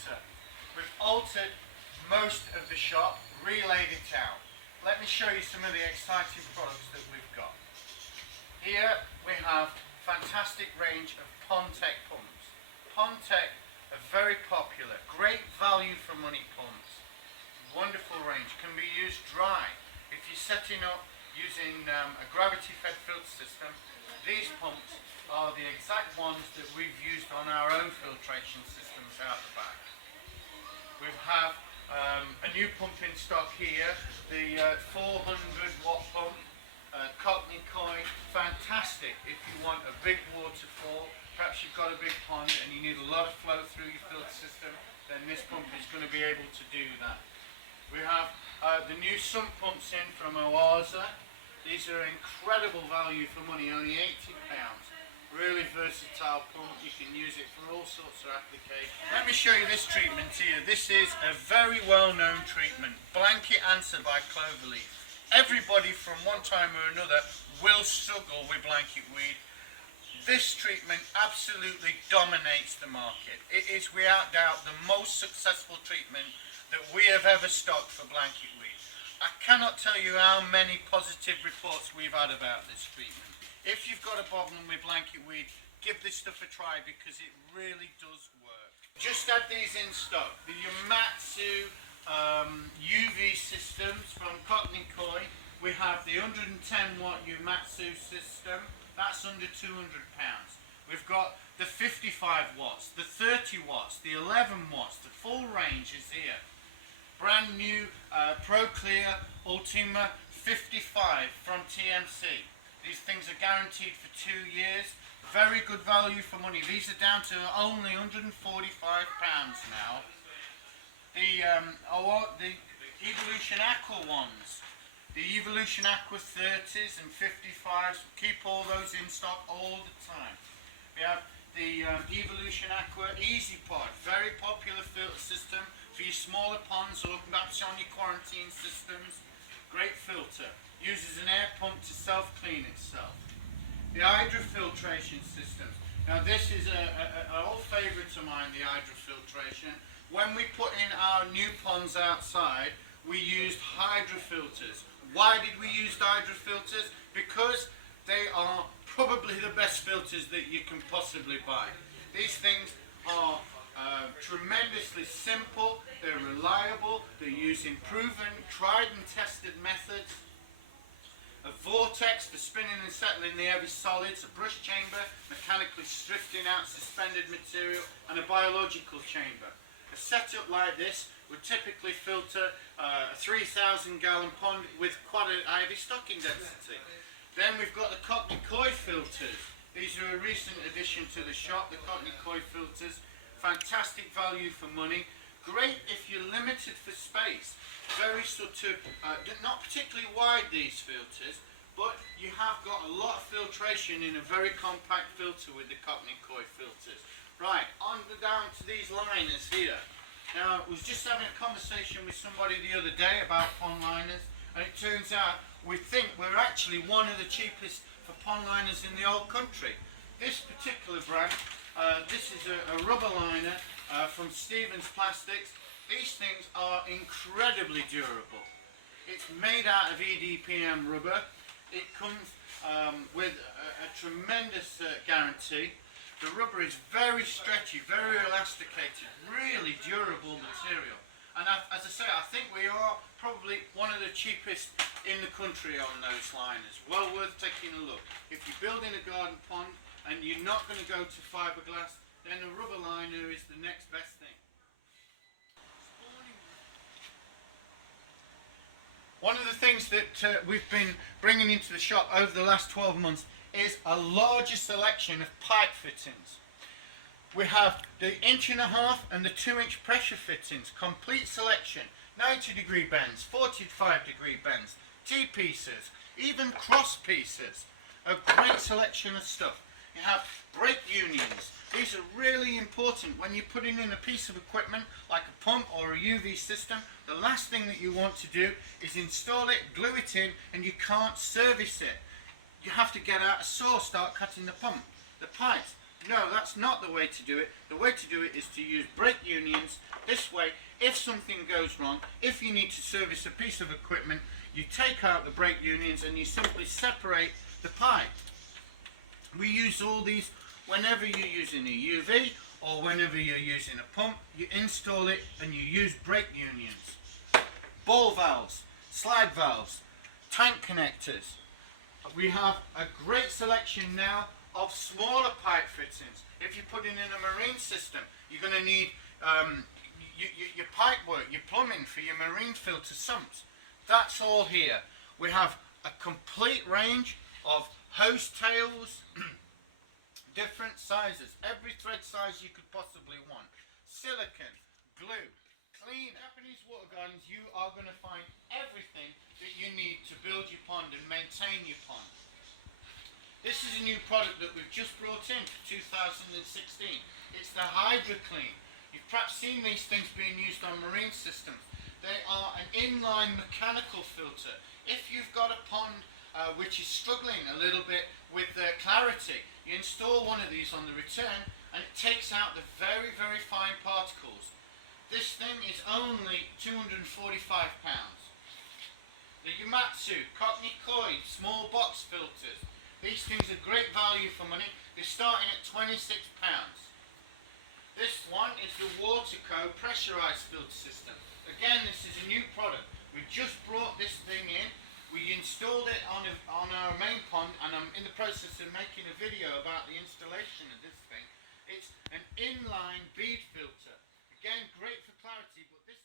winter. We've altered most of the shop, relaid it out. Let me show you some of the exciting products that we've got. Here we have a fantastic range of Pondtech pumps. Pondtech are very popular, great value for money pumps. Wonderful range, can be used dry. If you're setting up using a gravity fed filter system, these pumps are the exact ones that we've used on our own filtration systems out the back. We have a new pump in stock here, the 400 watt pump, Cockney Coin, fantastic if you want a big waterfall, perhaps you've got a big pond and you need a lot of flow through your filter system, then this pump is going to be able to do that. We have the new sump pumps in from Oasa. These are incredible value for money, only £80. Really versatile pump, you can use it for all sorts of applications. Let me show you this treatment here. This is a very well known treatment, Blanket Answer by Cloverleaf. Everybody from one time or another will struggle with blanket weed. This treatment absolutely dominates the market. It is without doubt the most successful treatment that we have ever stocked for blanket weed. I cannot tell you how many positive reports we've had about this treatment. If you've got a problem with blanket weed, give this stuff a try because it really does work. Just had these in stock. The Yamatsu UV systems from Cockney Koi. We have the 110 watt Yamatsu system. That's under £200. We've got the 55 watts, the 30 watts, the 11 watts. The full range is here. Brand new Pro Clear Ultima 55 from TMC. These things are guaranteed for 2 years. Very good value for money. These are down to only £145 now. The Evolution Aqua ones. The Evolution Aqua 30s and 55s. Keep all those in stock all the time. We have the Evolution Aqua Easy Pod. Very popular filter system for your smaller ponds or perhaps on your quarantine systems. Great filter. Uses an air pump to self-clean itself. The hydrofiltration systems. Now this is an old favourite of mine, the hydrofiltration. When we put in our new ponds outside, we used hydrofilters. Why did we use hydrofilters? Because they are probably the best filters that you can possibly buy. These things are tremendously simple, they're reliable, they're using proven, tried and tested methods. A vortex for spinning and settling the heavy solids, a brush chamber, mechanically sifting out suspended material, and a biological chamber. A setup like this would typically filter a 3,000 gallon pond with quite a heavy stocking density. Then we've got the Cockney Koi filters. These are a recent addition to the shop, the Cockney Koi filters. Fantastic value for money. Great if you're limited for space. Very sort of, not particularly wide these filters, but you have got a lot of filtration in a very compact filter with the Cockney Koi filters. Right, on down to these liners here. Now, I was just having a conversation with somebody the other day about pond liners, and it turns out we think we're actually one of the cheapest for pond liners in the whole country. This particular brand, this is a rubber liner from Stevens Plastics. These things are incredibly durable. It's made out of EDPM rubber. It comes with a tremendous guarantee. The rubber is very stretchy, very elasticated, really durable material. And as I say, I think we are probably one of the cheapest in the country on those liners. Well worth taking a look. If you're building a garden pond and you're not going to go to fiberglass, then a rubber liner is the next best thing. One of the things that we've been bringing into the shop over the last 12 months is a larger selection of pipe fittings. We have the 1.5" and the 2" pressure fittings, complete selection, 90-degree bends, 45-degree bends, T-pieces, even cross pieces. A great selection of stuff. You have brake unions. These are really important when you're putting in a piece of equipment like a pump or a UV system. The last thing that you want to do is install it, glue it in, and you can't service it. You have to get out a saw, start cutting the pump, the pipes. No, that's not the way to do it. The way to do it is to use brake unions. This way, if something goes wrong, if you need to service a piece of equipment, you take out the brake unions and you simply separate the pipe. We use all these whenever you're using a UV or whenever you're using a pump. You install it and you use brake unions. Ball valves, slide valves, tank connectors. We have a great selection now of smaller pipe fittings. If you're putting in a marine system, you're going to need your pipe work, your plumbing for your marine filter sumps. That's all here. We have a complete range of hose tails, different sizes, every thread size you could possibly want. Silicone, glue, clean. Japanese water gardens, you are going to find everything that you need to build your pond and maintain your pond. This is a new product that we've just brought in for 2016. It's the HydroClean. You've perhaps seen these things being used on marine systems. They are an inline mechanical filter. If you've got a pond which is struggling a little bit with clarity, you install one of these on the return and it takes out the very, very fine particles. This thing is only £245. The Yamatsu Cockney Koi small box filters. These things are great value for money. They're starting at £26. This one is the Waterco pressurized filter system. Again, this is a new product. We just brought this thing in. We installed it on our main pond, and I'm in the process of making a video about the installation of this thing. It's an inline bead filter. Again, great for clarity, but this